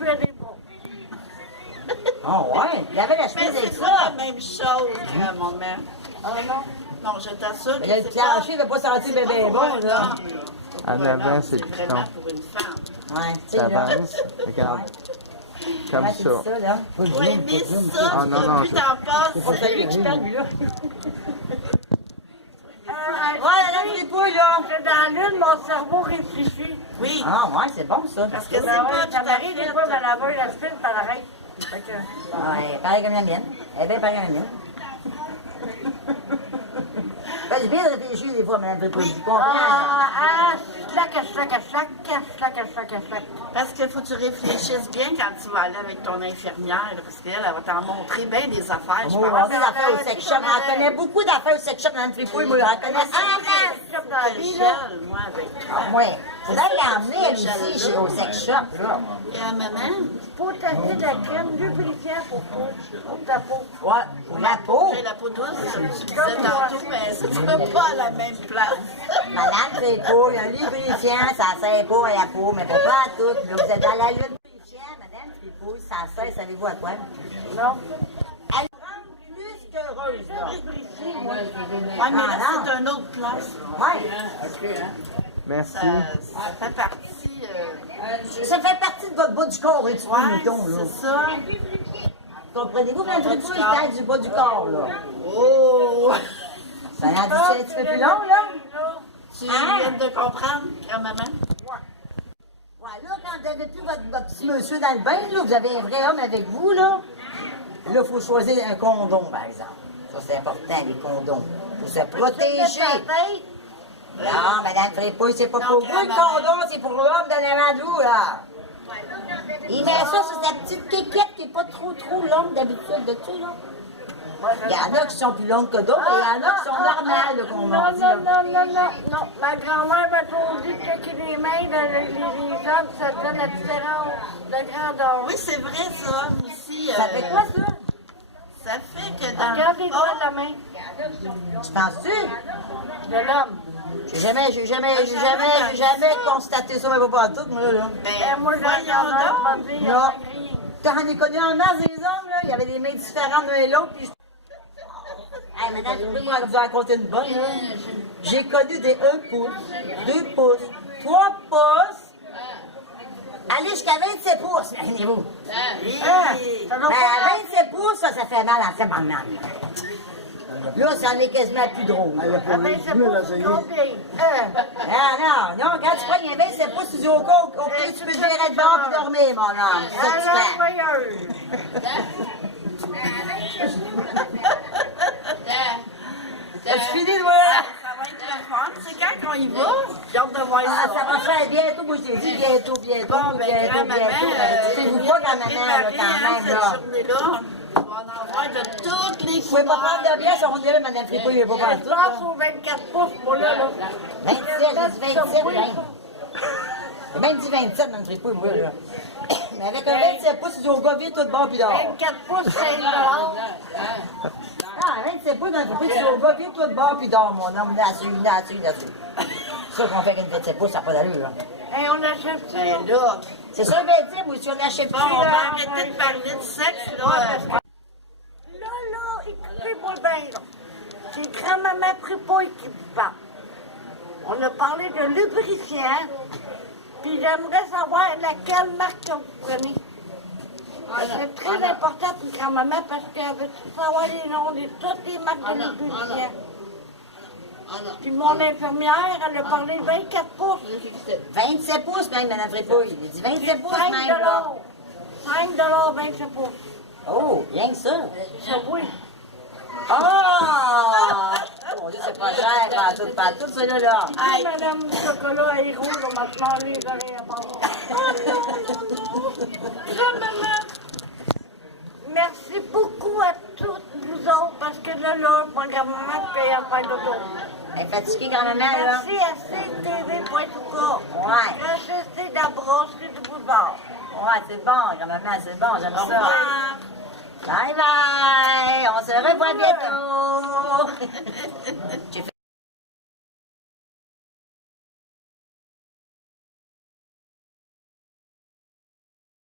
je fais des bras. Oh ouais, il avait la Mais chemise avec c'est pas ça. la même chose, maman. Ah non? Non, je t'assure Mais que là, le c'est plancher ne va pas sentir c'est pas bébé pour bon, un là. homme, En Pour un avant, homme, c'est le vraiment piton. pour une femme. Ouais, tu sais, Ça là. avance. Regarde. Comme Ouais, c'est ça. ça, là. Oui, mais ça, Ah, tu non, peux non, plus je- t'en passer. Oh, c'est lui qui parle, lui, là. Ouais, Ouais, Madame Tripouille, là. c'est dans l'une, mon cerveau réfléchit. Oui, Ah ouais, c'est bon, ça. parce que c'est Ben pas ouais, tout ça à m'arrive des fois, fait... ma laveuse, la spille, par arrête. Fait que, Ouais, pareil comme la mienne. Elle est bien pareil comme la mienne. Ben, j'ai bien réfléchi des fois, Madame Tripouille. Je comprends. slack. Parce qu'il faut que tu réfléchisses bien quand tu vas aller avec ton infirmière, là, parce qu'elle, elle va t'en montrer bien des affaires. Je Oh, pense. des affaires au sex shop. On connaît beaucoup d'affaires au sex shop, Madame Tripouille. Moi, on connaît ça. comme dans la vie, là. Michel, moi, avec... Ah, ouais. Faudrait l'emmener, elle aussi, au sex shop, là. Et à maman, Pour tester de la crème lubrifiant pour ta peau. Ouais, pour la peau. j'ai la peau douce, comme tu disais tantôt, mais ça ne sera pas à la même place. Madame Tripouille, un lubrifiant, ça sert pas à la peau, mais pas à tout. Là, vous êtes dans la lubrifiant, Madame Tripouille, ça sert, savez-vous à quoi? Non? Elle rend plus qu'heureuse, là. Oui, mais là, non. c'est une autre place. Ouais. Merci. Ça fait partie... Ça fait partie de votre bas du corps, un petit peu, ouais, mettons, là. c'est ça. Comprenez-vous, Madame Tripouille, je parle du bas du corps, là. Oh! Ça a un petit peu plus long, là. Tu Ah. viens de comprendre, grand-maman? Ouais, là, quand vous n'avez plus votre petit monsieur dans le bain, là, vous avez un vrai homme avec vous, là. Là, il faut choisir un condom, par exemple. Ça, c'est important, les condoms. Pour se protéger. Non, Madame Frépouille, c'est pas pour vous le condom, c'est pour l'homme de l'avant de vous, là. Il met ça sur sa petite kékette qui n'est pas trop longue d'habitude, de tout, là. Il y en a qui sont plus longues que d'autres, et il y en a qui sont normales, là, qu'on Non, dit, non, là. non. Ma grand-mère m'a toujours dit que les mains dans les hommes, ça donne la différence de grandeur. Oui, c'est vrai, ça. Ici, Ça fait quoi, ça? ça fait que dans Regarde les doigts de la main Tu penses-tu? de l'homme. J'ai jamais constaté ça, mais pas tout, moi, là. Moi, j'ai voyons regardé, donc. m'a dit, Non. Quand on est connu en masse des hommes, là, il y avait des mains différentes l'un et l'autre, puis hey, madame, je peux vous raconter une bonne, là. J'ai connu des 1 pouce, 2 pouces, 3 pouces, aller jusqu'à 27 pouces, imaginez-vous. Mais à 27 pouces, ça fait mal en tabarnak. Là, ça en est quasiment plus drôle. Ah, mais c'est pas ce qu'on dit. Ah non, quand tu prends un 27 pouces, tu dis au cas, OK, tu peux gérer de bord et dormir, mon homme. C'est ça que tu fais. As-tu fini, toi? Ça va être le fun. C'est quand qu'on y va? J'ai hâte de voir Ah, ça. ça va faire bientôt, moi je t'ai dit bientôt. Bon, ben, grand-maman, C'est-vous pas grand-maman, là, quand même, là. cette journée-là, on va en avoir de toutes les Vous pouvez pas prendre de pièces, on est là, madame Fripouille, il n'est pas Je partout. pense aux 24 pouces, moi, là. 27, j'ai dit 27, j'ai même dit 27, madame Fripouille, moi, là. Mais avec un 27 pouces, tu dis au gars, vite, tout de bord, puis dehors. 24 pouces, 5 Ah, 27 pouces, madame Fripouille, tu dis au gars, vite, tout de bord, puis dehors, mon homme, là-dessus. C'est ça qu'on fait avec une 27 pouces, ça n'a pas d'allure, là. Et on achète ça. Ben là, C'est ça, 27, moi, si on achète bon, plus, on va là. arrêter de parler de sexe, là. Là, écoutez-moi bien, là. C'est grand-maman Fripouille qui vous parle. On a parlé de lubrifiant, puis j'aimerais savoir laquelle marque que vous prenez. C'est très important pour grand-maman parce qu'elle veut savoir les noms de toutes les marques de lubrifiant. Puis mon infirmière, elle a parlé de 24 pouces. 27 pouces, même, madame Fripouille. Il dit 27 pouces, 5 même, là. 5 27 pouces. Oh, rien que ça. Ça, oui. Ah! Mon Dieu, c'est pas cher, pas tout, celui-là, là. Hey, madame du chocolat est rouge, on m'a demandé les oreilles à part. Oh non. Grand-maman, merci beaucoup à toutes vous autres, parce que là, mon grand-maman qui paye à faire l'auto. Elle est fatiguée, grand-maman, là. Merci à CTV.ca. Ouais. HSC de la brasserie du boulevard. Ouais, c'est bon, grand-maman, c'est bon, j'aime Au ça. revoir. Bye bye! On se revoit bientôt! J'ai fait